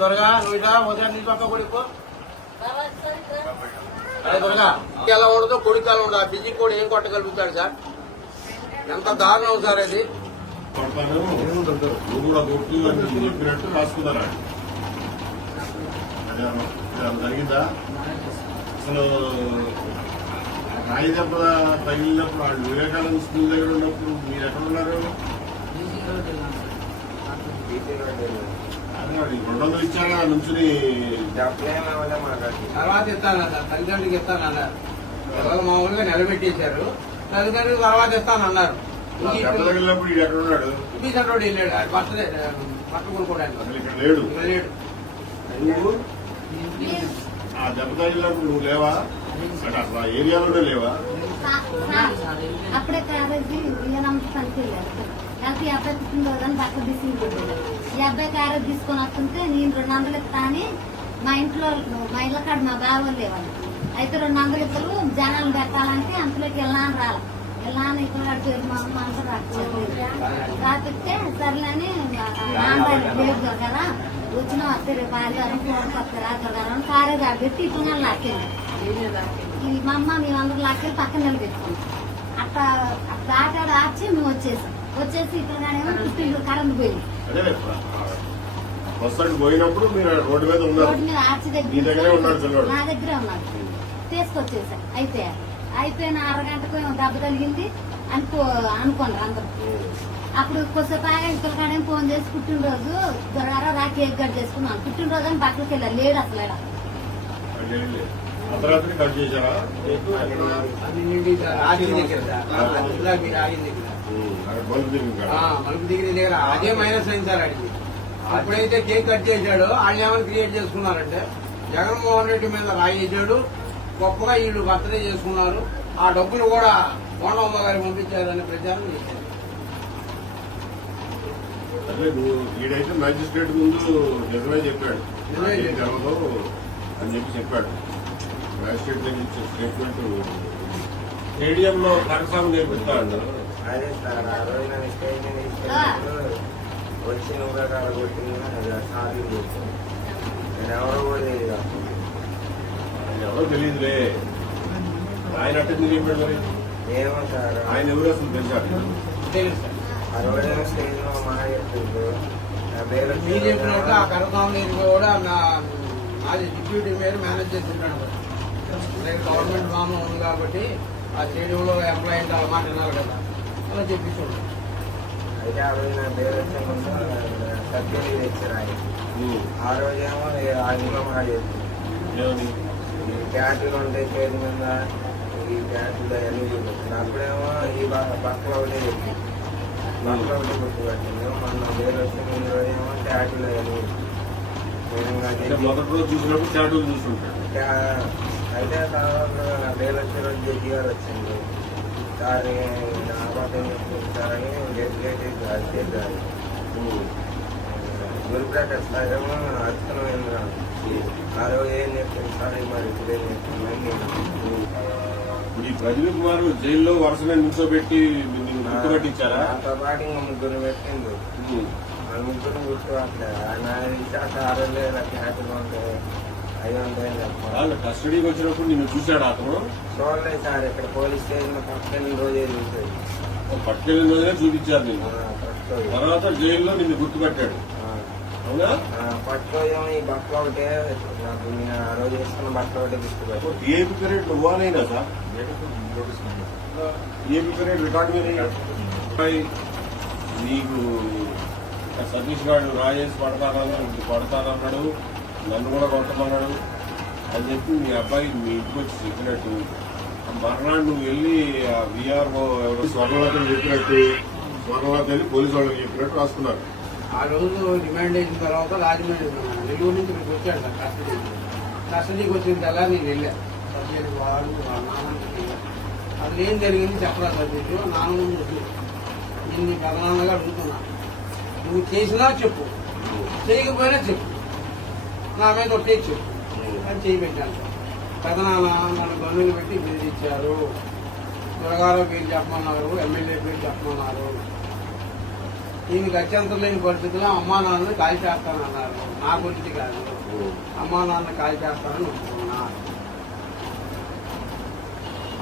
త్వరగా నువ్వు మొదటి నీ పక్క కొడుకు అదే త్వరగా ఎలా ఉండదు కొడుకు ఎలా ఉండదు. ఆ బిజీ కూడా ఏం కొట్టగలుగుతాడు సార్? ఎంత దారుణం సార్ అది. నువ్వు కూడా కొట్టు అని చెప్పినట్టు రాసుకున్నారా? జరిగిందా? అసలు రాయి దెబ్బ తగిలినప్పుడు వాళ్ళు వివేకానంద స్కూల్ దగ్గర ఉన్నప్పుడు మీరు ఎక్కడ ఉన్నారు? అదే 200 ఇచ్చారా నుంచుని తర్వాత ఇస్తానన్నారు, తల్లిదండ్రులకి ఇస్తానన్నారు. మామూలుగా నిలబెట్టేశారు, తల్లిదండ్రులు తర్వాత ఇస్తానన్నారు. తగిలినప్పుడు ఇది ఎక్కడ ఉన్నాడు? బీసెంట్ రోడ్ వెళ్ళాడు బర్త్డే పట్టు కొనుక్కోవడానికి. అసలు ఇక్కడ లేడు. లేడు. నువ్వు ఆ దెబ్బ తగిలినప్పుడు నువ్వు లేవా? అంటే అసలు ఆ ఏరియాలోనే లేవా? అప్పుడే క్యారేజీ ఇళ్ళనమ్మకి పనికి వెళ్ళారు. కలిసి ఈ అబ్బాయి పుట్టినరోజు బట్టలు తీసుకుంటుంది. ఈ అబ్బాయి క్యారేజ్ తీసుకొని వస్తుంటే నేను 200 ఇస్తా అని మా ఇళ్ళ కాడ మా బావ లేవాలి. అయితే 200 ఇద్దరు జనాలు పెట్టాలంటే అంతలోకి వెళ్ళాలని రాలి. వెళ్ళాలని ఇక్కడ పేరు మా అమ్మ అంతా రాపిస్తే సర్లేని లేదు కదా వచ్చిన వస్తే రేపు ఆదివారం ఫోన్కి వస్తారు ఆదివారం క్యారేజ్ ఆడబెట్టి ఇప్పుడు లాక్కెళ్ళి మా అమ్మ మేమందరూ లాక్కెళ్ళి పక్కన నిలబెట్టుకున్నాం. అట్లా దాటాడు ఆర్చి మేము వచ్చేసి ఇక్కడ పుట్టిండ్రు కరెంట్ పోయింది. పోయినప్పుడు మీరు రోడ్డు మీద రోడ్డు మీద ఆర్చి దగ్గర నా దగ్గరే ఉన్నాడు. తీసుకొచ్చేసా అయిపోయిన అరగంటకు దెబ్బ కలిగింది అనుకోండి అందరూ. అప్పుడు కొద్దిసేపు ఇంకొకడేం ఫోన్ చేసి పుట్టినరోజు దొరగారా రా కేక్ కట్ చేసుకున్నాను. పుట్టినరోజు అని బట్టలకి వెళ్ళారు, లేడు అసలు మలుపు దిగిన దగ్గర అదే మైనస్ అయింది సార్. అడిగి అప్పుడైతే కేక్ కట్ చేశాడు వాళ్ళు ఏమైనా క్రియేట్ చేసుకున్నారంటే జగన్మోహన్ రెడ్డి మీద రాయేసాడు, గొప్పగా వీళ్ళు బర్త్డే చేసుకున్నారు, ఆ డబ్బులు కూడా కోండమ్మ గారికి పంపించారని ప్రచారం చేశారు. అదే వీడైతే మ్యాజిస్ట్రేట్ ముందు నిజమే చెప్పాడు అని చెప్పాడు. మ్యాజిస్ట్రేట్ దగ్గర ఇచ్చిన స్టేట్మెంట్ స్టేడియంలో కరసాము నేర్పిస్తాడు. అదే సార్ ఆ రోజు నన్ను స్టేజ్ వచ్చి నువ్వు కొట్టింది సాధి నేను ఎవరో కూడా తెలియదు. ఎవరో తెలియదులే. ఆయన అట్టే చెప్పాడు మరి. ఏమో సార్ ఆయన ఎవరు అసలు తెలిసాడు? ఆ రోజు స్టేజ్ లో మా చెప్తుండ్రు మీరు చెప్పినట్టు ఆ కరసాము కూడా అది డిప్యూటీ మేయర్ మేనేజ్ చేస్తుంటాడు. గవర్నమెంట్ మామూలు ఉంది కాబట్టి ఆ స్టేడియంలో ఎంప్లాయీ అంటే అలా మాట విన్నారు కదా, అలా చెప్పించుంటారు. అయితే ఆ రోజు నా పేరు వచ్చే ముందు సర్జరీ తెచ్చారు ఆయన. ఆ రోజేమో ఆ ఇంట్లో మాట చెప్తుంది ఈ క్యాట్లు ఉంటాయి చేతి మీద, ఈ క్యాట్లు అన్నీ చూపిస్తుంది. అప్పుడేమో ఈ బట్టలు ఒకటే చెప్పింది, బట్టలు ఒకటి గుర్తుపట్టింది. మన పేరు వచ్చే ముందు రోజేమో క్యాట్లు అన్నీ మొదటి రోజు చూసినప్పుడు క్యాట్లు చూసుకుంటాడు. అయితే తర్వాత పేరు వచ్చే రోజు జడ్జి గారు వచ్చింది. సార్ అబద్ధం చెప్తుంటారని చేద్దారు. గురుప్రకాష్ సార్ ఏమో అర్చన ఆ రోజు ఏం చెప్తుంది సార్ మరి ఇప్పుడు ఏం చెప్తుందని ఈ ప్రదీప్ కుమార్ జైల్లో వరుసగా నిల్చోబెట్టి గుర్తుపట్టించారా? నాతో పాటు ఇంకా ముగ్గురు పెట్టిండు. ఆ ముగ్గురు గుర్తుపట్టలేదు. ఆయన ఇచ్చాక ఆ రోజు హ్యాపీగా ఉంటాయి 500 వాళ్ళు కస్టడీకి వచ్చినప్పుడు నిన్ను చూశాడు అతను? చూడలేదు సార్, ఇక్కడ పోలీస్ స్టేషన్ పక్కన రోజే చూసేది. పట్టుకెళ్ళిన రోజునే చూపించారు నిన్ను, తర్వాత జైల్లో నిన్ను గుర్తుపెట్టాడు. అవునా? పట్టుకోదేమో ఈ బట్టలు ఒకటే నాకు నేను ఆ రోజు వేసుకున్న బట్టలు ఒకటే గుర్తుపెట్టాడు. ఏపీ పీరియడ్ నువ్వానైనా సార్? ఏపీ పీరియడ్ రికార్డు మీద నీకు సతీష్ గారు రాజేసి పడతానన్నాడు, నన్ను కూడా కొట్టమన్నాడు అని చెప్పి మీ అబ్బాయి మీ ఇంటికి వచ్చి చెప్పినట్టు, మర్నాడు నువ్వు వెళ్ళి విఆర్ఓ స్వర్ణలత చెప్పినట్టు, స్వర్ణలత వెళ్ళి పోలీసు వాళ్ళకి చెప్పినట్టు రాసుకున్నారు. ఆ రోజు రిమాండ్ అయిన తర్వాత రాజమండ్రి నెల్లూరు నుంచి ఇక్కడికి వచ్చాడు సార్. కస్టడీకి వచ్చిన తెల్లా నేను వెళ్ళా. సబ్జెక్ట్ వాడు నాన్నకి అసలు ఏం జరిగింది చెప్పరా సబ్జెక్టు నాన్న నేను నీ ప్రధానంగా అడుగుతున్నా. నువ్వు చేసినా చెప్పు, చేయకపోయినా చెప్పు, నా మీద ఒకటే చెప్పు అని చేయి పెట్టాను. పెదనాన్న నన్ను బంధువులు పెట్టి బెదిరించారు, త్వరగాలో పేరు చెప్పమన్నారు, ఎమ్మెల్యే పేరు చెప్పమన్నారు. ఈమెకి అత్యంతం లేని పరిస్థితుల్లో అమ్మా నాన్నని కాల్ చేస్తానన్నారు. నా గురించి కాదు, అమ్మా నాన్న కాల్ చేస్తానని ఒప్పుకున్నా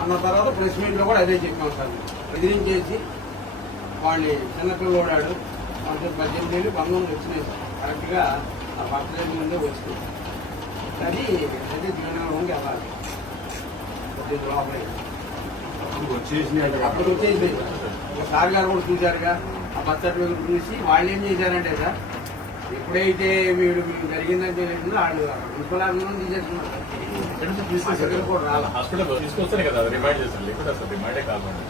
అన్న తర్వాత ప్రెస్ మీట్ లో కూడా అదే చెప్పాం సార్. బెదిరించేసి వాళ్ళని చిన్నపిల్లోడాడు మనకి 18 ఏళ్ళు 19 వచ్చినాయి సార్. కరెక్ట్ గా ఆ బర్త్డే ముందే వచ్చినాయి. అది అయితే జీవనంలోకి వెళ్ళాలి 18 లోపలే అప్పుడు వచ్చేసి సార్ గారు కూడా చూశారుగా. ఆ బర్త్ సర్టిఫికేట్ చూసి వాళ్ళు ఏం చేశారంటే సార్, ఎప్పుడైతే వీడు మీకు జరిగిందని తెలిసిందో వాళ్ళు మున్సిపల్ తీసేస్తున్నారు కూడా రాలి. హాస్పిటల్ తీసుకొస్తేనే కదా రిమైండ్ చేస్తారు, లేకపోతే అసలు రిమైండే కాకుండా.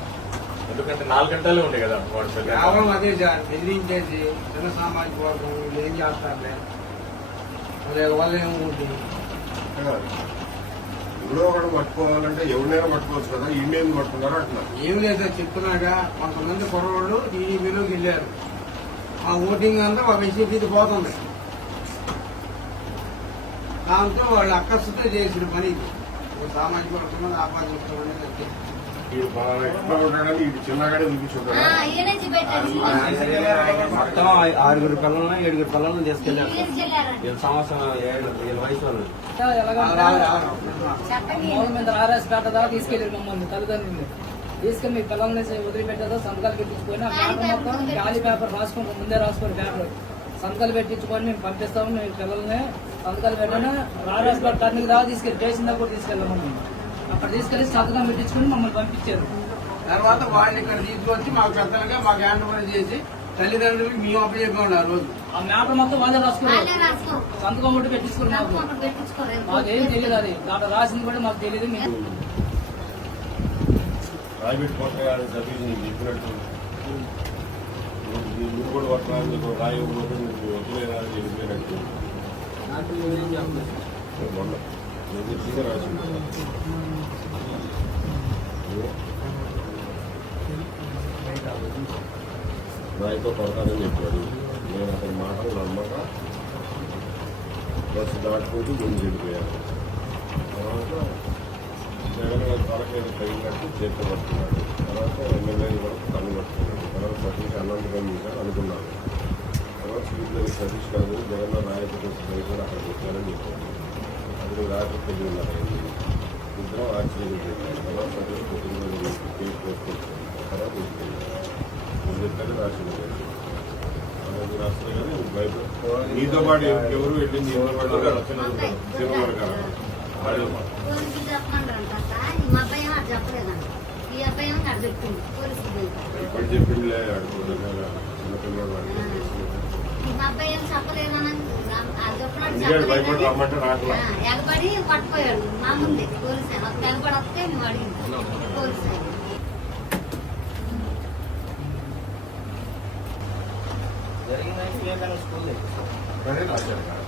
ఎందుకంటే 4 గంటలే ఉండే కదా వాడు కేవలం అదే సార్, బెదిరించేసి చిన్న సామాజిక వర్గం వీళ్ళు ఏం చేస్తారులే వల్ల ఏముంటుంది. ఎవరో ఒకటి పట్టుకోవాలంటే ఎవరినైనా పట్టుకోవచ్చు కదా, ఇండియన్ పట్టుకున్నారు అంటున్నారు. ఏం లేదు సార్, చెప్తున్నాగా కొంతమంది కుర్రవాళ్ళు టీడీపీలోకి వెళ్ళారు. ఆ ఓటింగ్ అంతా ఒక వైసీపీ పోతుంది. దాంతో వాళ్ళు అక్కసుతో చేసిన పని ఇది. సామాజిక వర్గం ఆపాదించడం అనేది ఎట్లా ఉంటాడని ఇటు చిన్నగానే చూపించుంటారు. ఈయనే చూపెట్టాడు. మొత్తం 6 పిల్లలను 7 పిల్లలను తీసుకెళ్ళారు. తీసుకెళ్లారండి. 7 సంవత్సరం 7 వయసు వాళ్ళు. మూల మీద ఆర్ఎస్పేట దాకా తీసుకెళ్ళారు మమ్మల్ని తల్లిదండ్రులు. తీసుకెళ్ళి మీ పిల్లల్ని వదిలిపెట్టేదో సంతకాలు పెట్టించుకొని ఆ పేపర్ మొత్తం ఖాళీ పేపర్ రాసుకుంటాం, ముందే రాసుకొని పేపర్ సంతకాలు పెట్టించుకొని మేము పంపిస్తాము. మీ పిల్లల్ని సంతకాలు పెట్టిన ఆర్ఎస్పేట టర్నింగ్ దాకా తీసుకెళ్ళి స్టేషన్ దాకా కూడా తీసుకెళ్ళాం. మమ్మల్ని అక్కడ తీసుకెళ్లి సంతకం పెట్టించుకొని మమ్మల్ని పంపించారు. తర్వాత వాళ్ళు ఇక్కడ తీసుకొచ్చి మాకు పెద్దలుగా మాకు హ్యాండ్ ఓవర్ చేసి తల్లిదండ్రులకి మేము అప్పచెప్పాము. ఆ రోజు ఆ మ్యాటర్ మొత్తం వాళ్ళే రాసుకున్నారు, వాళ్ళే రాసుకో. సంతకం కూడా పెట్టించుకున్నారు. ఒకటి పెట్టించుకోలేదు. మాకేం తెలియదు, అది దాంట్లో రాసింది కూడా మాకు తెలియదు. మేము ప్రైవేట్ కొట్టగానే సర్వీస్ నీకు చెప్పినట్టు నువ్వు కూడా కొట్టాలని రాయి నువ్వు వద్దులేదా అని చెప్పినట్టు రాయితో కొడతానని చెప్పాడు. నేను అతని మాటలు నమ్మక బస్సు దాటుకుంటూ ముందు వెళ్ళిపోయాను. తర్వాత జగన్ గారి తలకేది తగిలినట్టు చేతి పడుతున్నాడు. తర్వాత ఎమ్మెల్యే వరకు కన్ను పట్టుకున్నాడు. తర్వాత సతీష్ అనంతరం మీద అనుకున్నాను. తర్వాత శ్రీదేవి సతీష్ గారు జగన్ రాయపతి కూడా అక్కడికి వచ్చారని చెప్పాను. అది రాత్రి 9:30 ఇద్దరం ఆశ్చర్యం. తర్వాత సతీష్ పుట్టినరోజు కేసు వేసుకొచ్చాను. తర్వాత చెప్పారు రాసింది అలాగే రాస్తుంది. కానీ భయపడి నీతో పాటు ఎవరు వెళ్ళింది నీతో పాటు సినిమాలు కాదు. పోలీసులు చెప్పమంటారంట సార్. మా అబ్బాయి అది చెప్పలేదంట. ఈ అబ్బాయి ఏమో అక్కడ చెప్పింది పోలీసులు. ఎప్పుడు చెప్పిందిలే అడుగుతున్నా చిన్నపిల్లలు మా అబ్బాయి ఏం చెప్పలేదని అది చెప్పినట్టు ఎందుకంటే భయపడి చెప్పలేదు. రమ్మంటే రాకలా. ఎగబడి పట్టుకోయాడు మా ముందే పోలీసు ఆయన. ఒక ఎగబడి వస్తే నువ్వు అడిగింది పోలీసు ఆయన. జరిగిందని వివేకానంద స్కూల్ అదే రాశారు కదా.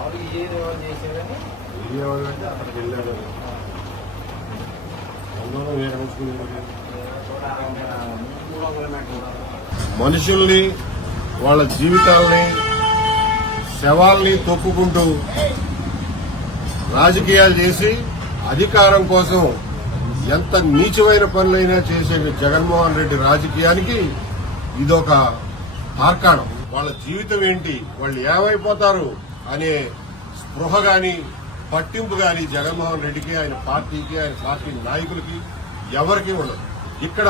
ఆవిడ ఏ చేసేదని ఇది ఎవరంటే అక్కడికి వెళ్ళాడు. అందులో వేరే మనుషుల్ని వాళ్ళ జీవితాల్ని శవాల్ని తొక్కుకుంటూ రాజకీయాలు చేసి అధికారం కోసం ఎంత నీచమైన పనులైనా చేసే జగన్మోహన్ రెడ్డి రాజకీయానికి ఇదొక తార్కాణం. వాళ్ళ జీవితం ఏంటి, వాళ్ళు ఏమైపోతారు అనే స్పృహ గాని పట్టింపు గాని జగన్మోహన్ రెడ్డికి, ఆయన పార్టీకి, ఆయన పార్టీ నాయకులకి ఎవరికి ఉండదు. ఇక్కడ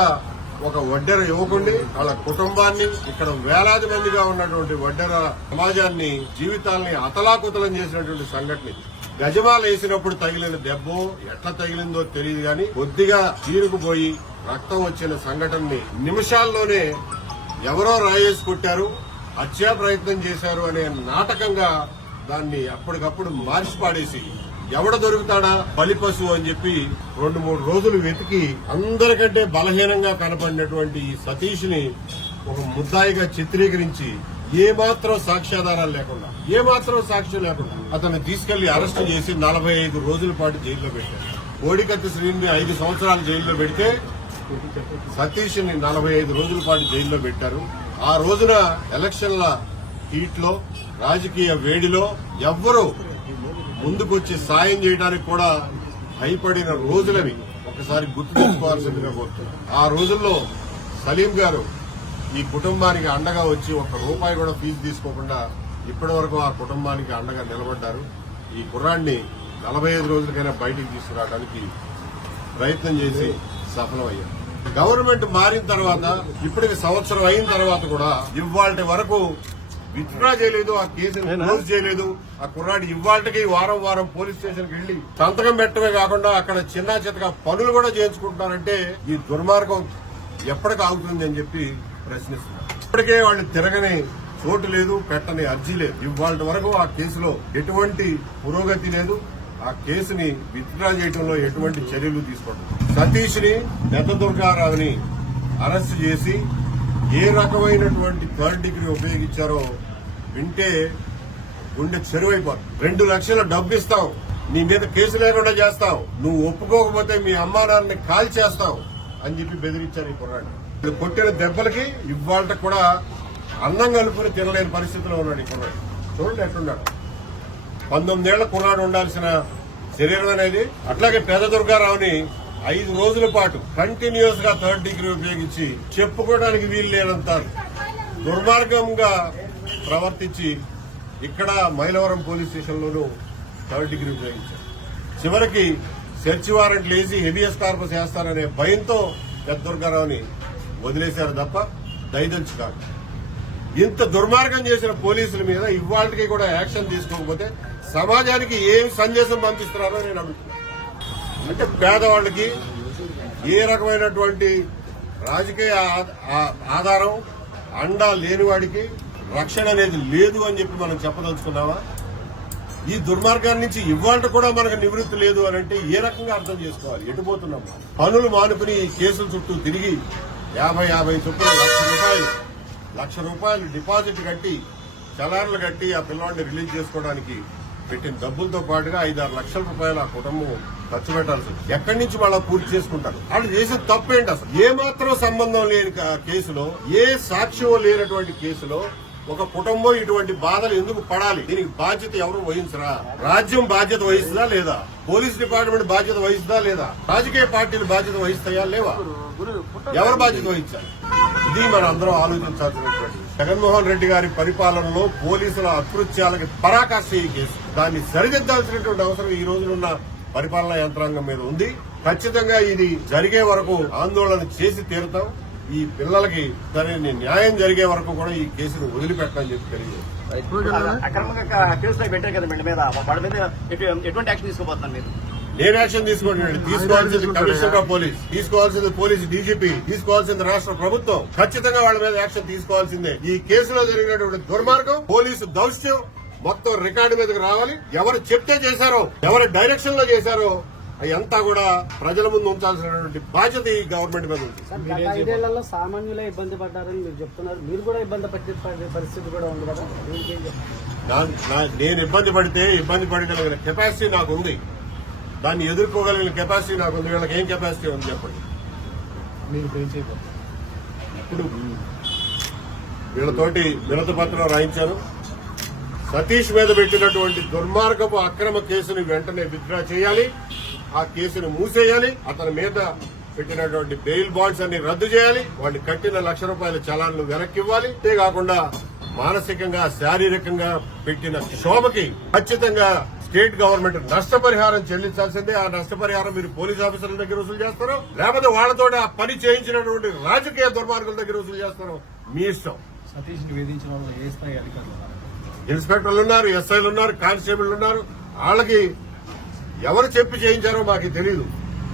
ఒక వడ్డెర యువకుడిని, వాళ్ళ కుటుంబాన్ని, ఇక్కడ వేలాది మందిగా ఉన్నటువంటి వడ్డెర సమాజాన్ని, జీవితాల్ని అతలాకుతలం చేసినటువంటి సంఘటన ఇది. గజమాల వేసినప్పుడు తగిలిన దెబ్బో ఎట్లా తగిలిందో తెలియదు గాని కొద్దిగా చీరుకుపోయి రక్తం వచ్చిన సంఘటనని నిమిషాల్లోనే ఎవరో రాయేసి కొట్టారు, హత్యా ప్రయత్నం చేశారు అనే నాటకంగా దాన్ని అప్పటికప్పుడు మార్చి పాడేసి ఎవడ దొరుకుతాడా బలిపశువు అని చెప్పి 2-3 రోజులు వెతికి అందరికంటే బలహీనంగా కనపడినటువంటి ఈ సతీష్ ని ఒక ముద్దాయిగా చిత్రీకరించి ఏమాత్రం సాక్ష్యాధారాలు లేకుండా, ఏమాత్రం సాక్ష్యం లేకుండా అతన్ని తీసుకెళ్లి అరెస్ట్ చేసి 45 రోజుల పాటు జైల్లో పెట్టారు. కోడికత్తి శ్రీని 5 సంవత్సరాలు జైల్లో పెడితే సతీష్ ని 45 రోజుల పాటు జైల్లో పెట్టారు. ఆ రోజున ఎలక్షన్ల హీట్ లో, రాజకీయ వేడిలో ఎవ్వరూ ముందుకొచ్చి సాయం చేయడానికి కూడా భయపడిన రోజులని ఒకసారి గుర్తు తెచ్చుకోవాల్సిందిగా కోరుతున్నారు. ఆ రోజుల్లో సలీం గారు ఈ కుటుంబానికి అండగా వచ్చి ఒక్క రూపాయి కూడా ఫీజు తీసుకోకుండా ఇప్పటి వరకు ఆ కుటుంబానికి అండగా నిలబడ్డారు. ఈ కుర్రాడిని 45 రోజులకైనా బయటికి తీసుకురావడానికి ప్రయత్నం చేసి సఫలమయ్యారు. గవర్నమెంట్ మారిన తర్వాత ఇప్పటికి సంవత్సరం అయిన తర్వాత కూడా ఇవాళ వరకు విత్డ్రా చేయలేదు, ఆ కేసును క్లోజ్ చేయలేదు. ఆ కుర్రాడి ఇవాళకి వారం వారం పోలీస్ స్టేషన్ కి వెళ్లి సంతకం పెట్టడమే కాకుండా అక్కడ చిన్న చితక పనులు కూడా చేయించుకుంటున్నారంటే ఈ దుర్మార్గం ఎప్పటికి ఆగుతుంది అని చెప్పి ప్రశ్నిస్తున్నారు. ఇప్పటికే వాళ్ళు తిరగని చోటు లేదు, పెట్టని అర్జీ లేదు. ఇవాళ వరకు ఆ కేసులో ఎటువంటి పురోగతి లేదు. ఆ కేసుని విత్డ్రా చేయడంలో ఎటువంటి చర్యలు తీసుకోవడం. సతీష్ ని నెత్తదుర్గారావుని అరెస్ట్ చేసి ఏ రకమైనటువంటి థర్డ్ డిగ్రీ ఉపయోగించారో వింటే గుండె చెరువైపోతుంది. 2 లక్షల డబ్బు ఇస్తావు, నీ మీద కేసు లేకుండా చేస్తావు, నువ్వు ఒప్పుకోకపోతే మీ అమ్మా నాన్నని కాల్ చేస్తావు అని చెప్పి బెదిరించారు ఈ కుర్రాడు. కొట్టిన దెబ్బలకి ఇవాళ కూడా అన్నం కలుపుని తినలేని పరిస్థితిలో ఉన్నాడు ఈ కుర్రాడు. చూడండి ఎట్లున్నాడు. 19 ఏళ్ల కుర్రాడు ఉండాల్సిన శరీరం అనేది. అట్లాగే పెద్ద దుర్గారావుని 5 రోజుల పాటు కంటిన్యూస్ గా థర్డ్ డిగ్రీ ఉపయోగించి చెప్పుకోవడానికి వీలు లేనంత దుర్మార్గంగా ప్రవర్తించి ఇక్కడ మైలవరం పోలీస్ స్టేషన్లోనూ థర్డ్ డిగ్రీ ఉపయోగించారు. చివరికి సెర్చ్ వారెంట్లు వేసి హెబియస్ కార్పస్ వేస్తారనే భయంతో పెద్ద దుర్గారావుని వదిలేశారు తప్ప దయదంచి కాదు. ఇంత దుర్మార్గం చేసిన పోలీసుల మీద ఇవాళకి కూడా యాక్షన్ తీసుకోకపోతే సమాజానికి ఏం సందేశం పంపిస్తున్నారో నేను అడుగుతున్నాను. అంటే పేదవాళ్ళకి ఏ రకమైనటువంటి రాజకీయ ఆధారం అండా లేనివాడికి రక్షణ అనేది లేదు అని చెప్పి మనం చెప్పదలుచుకున్నావా? ఈ దుర్మార్గాన్ని నుంచి ఇవాళ కూడా మనకు నివృత్తి లేదు అని అంటే ఏ రకంగా అర్థం చేసుకోవాలి? ఎటుపోతున్నాం? పనులు మానుకుని ఈ కేసుల చుట్టూ తిరిగి 50 చొప్పున లక్ష రూపాయలు డిపాజిట్ కట్టి చలాన్లు కట్టి ఆ పిల్లవాడిని రిలీజ్ చేసుకోవడానికి పెట్టిన డబ్బులతో పాటుగా 5-6 లక్షల రూపాయలు ఆ కుటుంబం ఖర్చు పెట్టాల్సి ఎక్కడి నుంచి వాళ్ళ పూర్తి చేసుకుంటారు? వాళ్ళు చేసిన తప్పేంటి? అసలు ఏమాత్రం సంబంధం లేని కేసులో, ఏ సాక్ష్యం లేనటువంటి కేసులో ఒక కుటుంబం ఇటువంటి బాధలు ఎందుకు పడాలి? దీనికి బాధ్యత ఎవరు వహించరా? రాజ్యం బాధ్యత వహిస్తుందా లేదా? పోలీస్ డిపార్ట్మెంట్ బాధ్యత వహిస్తుందా లేదా? రాజకీయ పార్టీలు బాధ్యత వహిస్తాయా లేవా? ఎవరు బాధ్యత వహించాలి? ఇది మనం అందరం ఆలోచించాల్సినటువంటి. జగన్మోహన్ రెడ్డి గారి పరిపాలనలో పోలీసుల అకృత్యాలకి పరాకాష్ఠ ఈ కేసు. దాన్ని సరిదిద్దాల్సినటువంటి అవసరం ఈ రోజునున్న పరిపాలనా యంత్రాంగం మీద ఉంది. ఖచ్చితంగా ఇది జరిగే వరకు ఆందోళన చేసి తీరుతాం. ఈ పిల్లలకి సరైన న్యాయం జరిగే వరకు కూడా ఈ కేసును వదిలిపెట్టాలని చెప్పి తెలియజేస్తాం. అక్రమంగా కేసులో పెట్టారు కదా మీద వాడి మీద ఎటువంటి యాక్షన్ తీసుకోబోతున్నారు మీరు? నేను యాక్షన్ తీసుకోండి. తీసుకోవాల్సింది కమిషనర్ ఆఫ్ పోలీస్, తీసుకోవాల్సింది పోలీస్ డీజీపీ, తీసుకోవాల్సింది రాష్ట్ర ప్రభుత్వం. ఖచ్చితంగా వాళ్ళ మీద యాక్షన్ తీసుకోవాల్సిందే. ఈ కేసులో జరిగినటువంటి దుర్మార్గం, పోలీసు దౌత్యం మొత్తం రికార్డు మీదకి రావాలి. ఎవరు చెప్తే చేశారో, ఎవరు డైరెక్షన్ లో చేశారో అదంతా కూడా ప్రజల ముందు ఉంచాల్సినటువంటి బాధ్యత ఈ గవర్నమెంట్ మీద ఉంది. గత 5 ఏళ్లలో సామాన్యులే ఇబ్బంది పడ్డారని మీరు చెప్తున్నారు. మీరు కూడా ఇబ్బంది పడే పరిస్థితి కూడా ఉంది కదా? నేను ఇబ్బంది పడితే ఇబ్బంది పడగలిగిన కెపాసిటీ నాకు ఉంది. దాన్ని ఎదుర్కోగలిగిన కెపాసిటీ నాకు ఉంది. వీళ్ళకి ఏం కెపాసిటీ ఉంది చెప్పండి? ఇప్పుడు వీళ్ళతోటి వినతి పత్రం రాయించాను. సతీష్ మీద పెట్టినటువంటి దుర్మార్గపు అక్రమ కేసుని వెంటనే విత్డ్రా చేయాలి. ఆ కేసును మూసేయాలి. అతని మీద పెట్టినటువంటి బెయిల్ బాండ్స్ అన్ని రద్దు చేయాలి. వాళ్ళు కట్టిన ₹1,00,000 చలాన్లు వెనక్కి ఇవ్వాలి. అంతేకాకుండా మానసికంగా, శారీరకంగా పెట్టిన క్షోభకి ఖచ్చితంగా స్టేట్ గవర్నమెంట్ నష్టపరిహారం చెల్లించాల్సిందే. ఆ నష్టపరిహారం మీరు పోలీస్ ఆఫీసర్ల దగ్గర వసూలు చేస్తారో, లేకపోతే వాళ్లతో ఆ పని చేయించినటువంటి రాజకీయ దుర్మార్గుల దగ్గర వసూలు చేస్తారో మీ ఇష్టం. సతీష్ వేధించిన వాళ్ళు ఏ స్థాయి అధికారులు? ఇన్స్పెక్టర్లు ఉన్నారు, ఎస్ఐలు ఉన్నారు, కానిస్టేబుల్ ఉన్నారు. వాళ్ళకి ఎవరు చెప్పి చేయించారో మాకు తెలియదు.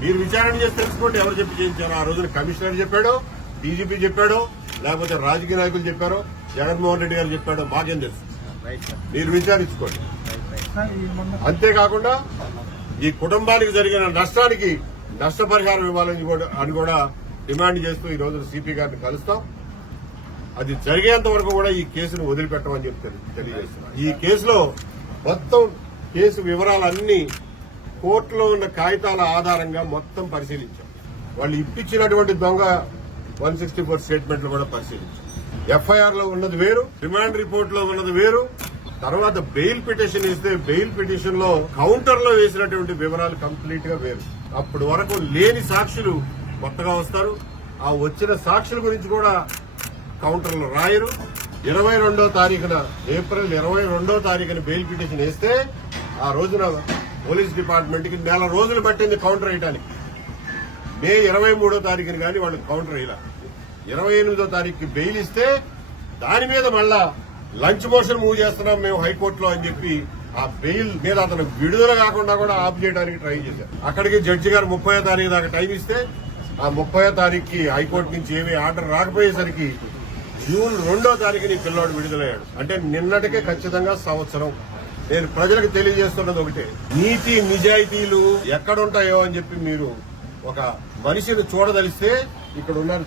మీరు విచారణ చేసి తెలుసుకోండి ఎవరు చెప్పి చేయించారో. ఆ రోజున కమిషనర్ చెప్పాడో, డీజీపీ చెప్పాడో, లేకపోతే రాజకీయ నాయకులు చెప్పారో, జగన్మోహన్ రెడ్డి గారు చెప్పాడో మాకేం తెలుసు. మీరు విచారించుకోండి. అంతేకాకుండా ఈ కుటుంబానికి జరిగిన నష్టానికి నష్టపరిహారం ఇవ్వాలని కూడా డిమాండ్ చేస్తూ ఈ రోజు సిపి గారిని కలుస్తాం. అది జరిగేంత వరకు కూడా ఈ కేసును వదిలిపెట్టమని చెప్పి తెలియజేస్తున్నాం. ఈ కేసులో మొత్తం కేసు వివరాలన్నీ కోర్టులో ఉన్న కాగితాల ఆధారంగా మొత్తం పరిశీలించాం. వాళ్ళు ఇప్పించినటువంటి దొంగ 164 స్టేట్మెంట్లు కూడా పరిశీలించాం. ఎఫ్ఐఆర్ లో ఉన్నది వేరు, రిమాండ్ రిపోర్ట్ లో ఉన్నది వేరు. తర్వాత బెయిల్ పిటిషన్ ఇస్తే బెయిల్ పిటిషన్ లో కౌంటర్ లో వేసినటువంటి వివరాలు కంప్లీట్ గా వేరు. అప్పటి వరకు లేని సాక్షులు కొత్తగా వస్తారు. ఆ వచ్చిన సాక్షుల గురించి కూడా కౌంటర్లు రాయరు. 22వ తారీఖున ఏప్రిల్ 22వ తారీఖున బెయిల్ పిటిషన్ వేస్తే ఆ రోజున పోలీస్ డిపార్ట్మెంట్ కి 4 రోజులు పట్టింది కౌంటర్ వేయడానికి. మే 23వ తారీఖున కానీ వాళ్ళు కౌంటర్ వేయాల. 28వ తారీఖుకి బెయిల్ ఇస్తే దాని మీద మళ్ళా లంచ్ మోషన్ మూవ్ చేస్తున్నాం మేము హైకోర్టులో అని చెప్పి ఆ బెయిల్ మీద అతను విడుదల కాకుండా కూడా ఆఫ్ చేయడానికి ట్రై చేశారు. అక్కడికి జడ్జి గారు 30వ తారీఖు దాకా టైం ఇస్తే ఆ 30వ తారీఖుకి హైకోర్టు నుంచి ఏమీ ఆర్డర్ రాకపోయేసరికి జూన్ 2వ తారీఖుని పిల్లోడు విడుదలయ్యాడు. అంటే నిన్నటికే ఖచ్చితంగా సంవత్సరం. నేను ప్రజలకు తెలియజేస్తున్నది ఒకటే, నీతి నిజాయితీలు ఎక్కడుంటాయో అని చెప్పి మీరు ఒక మనిషిని చూడదలిస్తే ఇక్కడ ఉన్నాడు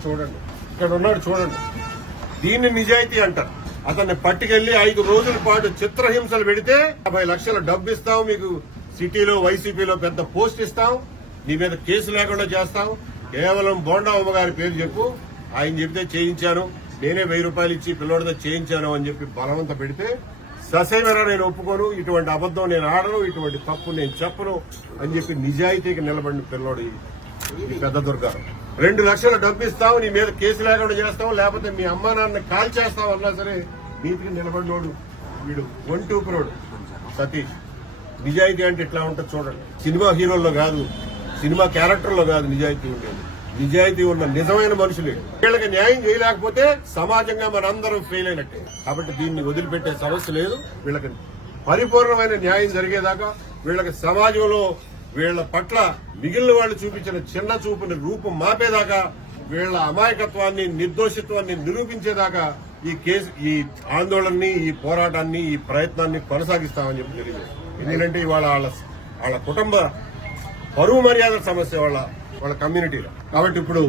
చూడండి. దీన్ని నిజాయితీ అంటారు. అతన్ని పట్టుకెళ్లి 5 రోజుల పాటు చిత్రహింసలు పెడితే 50 లక్షల డబ్బు ఇస్తాం, మీకు సిటీలో వైసీపీలో పెద్ద పోస్ట్ ఇస్తాం, నీ మీద కేసు లేకుండా చేస్తాం, కేవలం బోండా అమ్మగారి పేరు చెప్పు, ఆయన చెబితే చేయించాను, నేనే 1000 రూపాయలు ఇచ్చి పిల్లోడితో చేయించాను అని చెప్పి బలవంత పెడితే ససేమరా నేను ఒప్పుకోను, ఇటువంటి అబద్దం నేను ఆడను, ఇటువంటి తప్పు నేను చెప్పను అని చెప్పి నిజాయితీకి నిలబడిన పిల్లోడు ఈ పెద్ద దుర్గారం. 2 లక్షల డబ్బు ఇస్తాం, నీ మీద కేసు లేకుండా చేస్తాం, లేకపోతే మీ అమ్మా నాన్న కాల్ చేస్తాం అన్నా సరే నీతికి నిలబడినోడు వీడు. 1-2 సతీష్. నిజాయితీ అంటే ఇట్లా ఉంటుంది చూడండి. సినిమా హీరోల్లో కాదు, సినిమా క్యారెక్టర్లో కాదు నిజాయితీ ఉండేది. నిజాయితీ ఉన్న నిజమైన మనుషులే. వీళ్ళకి న్యాయం చేయలేకపోతే సమాజంగా మనందరం ఫెయిల్ అయినట్టే. కాబట్టి దీన్ని వదిలిపెట్టే సమస్య లేదు. వీళ్ళకి పరిపూర్ణమైన న్యాయం జరిగేదాకా, వీళ్ళకి సమాజంలో వీళ్ల పట్ల మిగిలిన వాళ్ళు చూపించిన చిన్న చూపుని రూపం మాపేదాకా, వీళ్ల అమాయకత్వాన్ని నిర్దోషిత్వాన్ని నిరూపించేదాకా ఈ ఆందోళనని, ఈ పోరాటాన్ని, ఈ ప్రయత్నాన్ని కొనసాగిస్తామని చెప్పి తెలియదు. ఎందుకంటే ఇవాళ వాళ్ళ కుటుంబ పరువు మర్యాదల సమస్య వాళ్ళ కమ్యూనిటీలో. కాబట్టి ఇప్పుడు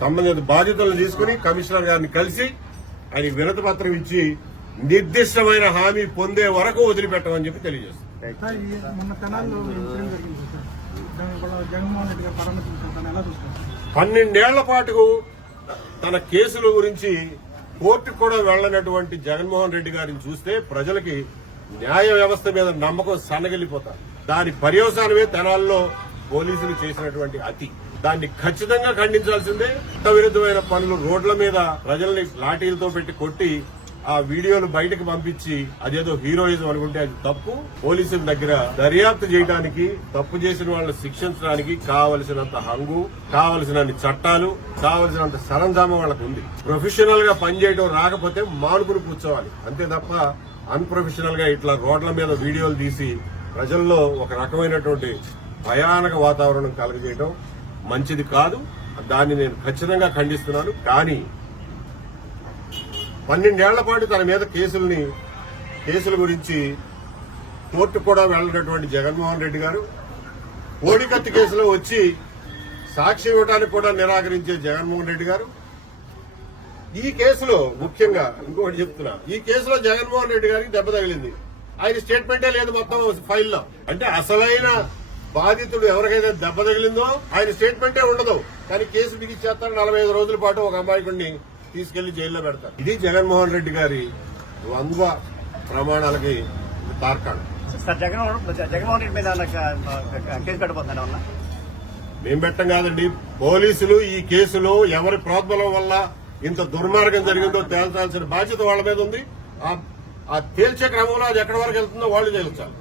సంబంధిత బాధ్యతలు తీసుకుని కమిషనర్ గారిని కలిసి ఆయన వినతి పత్రం ఇచ్చి నిర్దిష్టమైన హామీ పొందే వరకు వదిలిపెట్టమని చెప్పి తెలియజేస్తారు. మొన్న తెనాల్లో ఇన్సిడెంట్ జరిగింది సార్, జగన్మోహన్ రెడ్డి గారు పరామర్శించారు, ఎలా చూస్తారు? 12 ఏళ్ల పాటు తన కేసుల గురించి కోర్టుకు కూడా వెళ్లనటువంటి జగన్మోహన్ రెడ్డి గారిని చూస్తే ప్రజలకి న్యాయ వ్యవస్థ మీద నమ్మకం సన్నగిల్లిపోతారు. దాని పర్యవసానమే తెనాల్లో పోలీసులు చేసినటువంటి అతి. దాన్ని ఖచ్చితంగా ఖండించాల్సిందే. చట్ట విరుద్ధమైన పనులు రోడ్ల మీద ప్రజల్ని లాఠీలతో పెట్టి కొట్టి ఆ వీడియోలు బయటకు పంపించి అదేదో హీరోయిజం అనుకుంటే అది తప్పు. పోలీసుల దగ్గర దర్యాప్తు చేయడానికి, తప్పు చేసిన వాళ్ళని శిక్షించడానికి కావలసినంత హంగు, కావలసినన్ని చట్టాలు, కావలసినంత సరంజామం వాళ్ళకు ఉంది. ప్రొఫెషనల్ గా పనిచేయడం రాకపోతే మానుకుని కూర్చోవాలి అంతే తప్ప అన్ప్రొఫెషనల్ గా ఇట్లా రోడ్ల మీద వీడియోలు తీసి ప్రజల్లో ఒక రకమైనటువంటి భయానక వాతావరణం కలుగజేయడం మంచిది కాదు. దాన్ని నేను ఖచ్చితంగా ఖండిస్తున్నాను. కానీ 12 ఏళ్ల పాటు తన మీద కేసుల గురించి కోర్టు కూడా వెళ్లినటువంటి జగన్మోహన్ రెడ్డి గారు కోడికత్తి కేసులో వచ్చి సాక్షి ఇవ్వడానికి కూడా నిరాకరించే జగన్మోహన్ రెడ్డి గారు ఈ కేసులో ముఖ్యంగా ఇంకొకటి చెప్తున్నా, ఈ కేసులో జగన్మోహన్ రెడ్డి గారికి దెబ్బ తగిలింది. ఆయన స్టేట్మెంటే లేదు మొత్తం ఫైల్లో. అంటే అసలైన బాధితుడు ఎవరికైతే దెబ్బ తగిలిందో ఆయన స్టేట్మెంటే ఉండదు. కానీ కేసు బిగిచ్చేస్తారు. 45 రోజుల పాటు ఒక అమాయకుడిని తీసుకెళ్లి జైల్లో పెడతారు. ఇది జగన్మోహన్ రెడ్డి గారి ద్వంద్వ ప్రమాణాలకి తార్కాణం. సార్, జగన్మోహన్ రెడ్డి మీద కేసు పెట్టబోతున్నా మేం పెట్టం కాదండి. పోలీసులు ఈ కేసులో ఎవరి ప్రోద్బలం వల్ల ఇంత దుర్మార్గం జరిగిందో తేల్చాల్సిన బాధ్యత వాళ్ళ మీద ఉంది. ఆ తేల్చే క్రమంలో అది ఎక్కడి వరకు వెళ్తుందో వాళ్ళు తేల్చాలి.